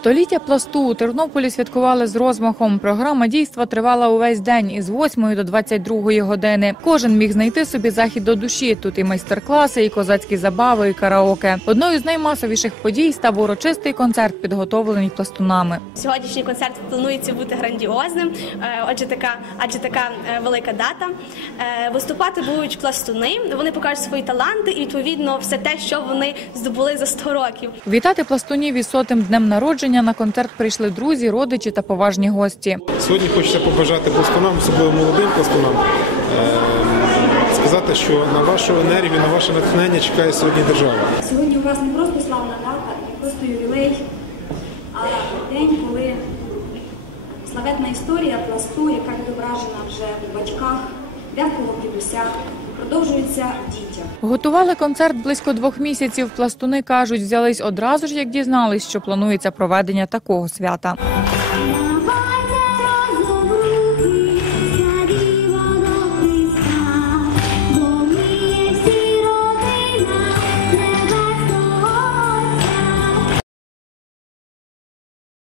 Століття пласту у Тернополі святкували з розмахом. Програма дійства тривала увесь день із 8 до 22 години. Кожен міг знайти собі захід до душі. Тут і майстер-класи, і козацькі забави, і караоке. Одною з наймасовіших подій став урочистий концерт, підготовлений пластунами. Сьогоднішній концерт планується бути грандіозним. Е, Отже, така, адже така е, велика дата. Е, Виступати будуть пластуни. Вони покажуть свої таланти і відповідно все те, що вони здобули за 100 років. Вітати пластунів із сотим днем народження на концерт прийшли друзі, родичі та поважні гості. Сьогодні хочеться побажати пластунам, особливо молодим пластунам, е, сказати, що на вашу енергію, на ваше натхнення чекає сьогодні держава. Сьогодні у вас не просто славна дата, не просто ювілей, а день, коли славетна історія пласту, яка відображена вже у батьках, декого дідуся, продовжується в. Готували концерт близько двох місяців. Пластуни кажуть, взялись одразу ж, як дізнались, що планується проведення такого свята.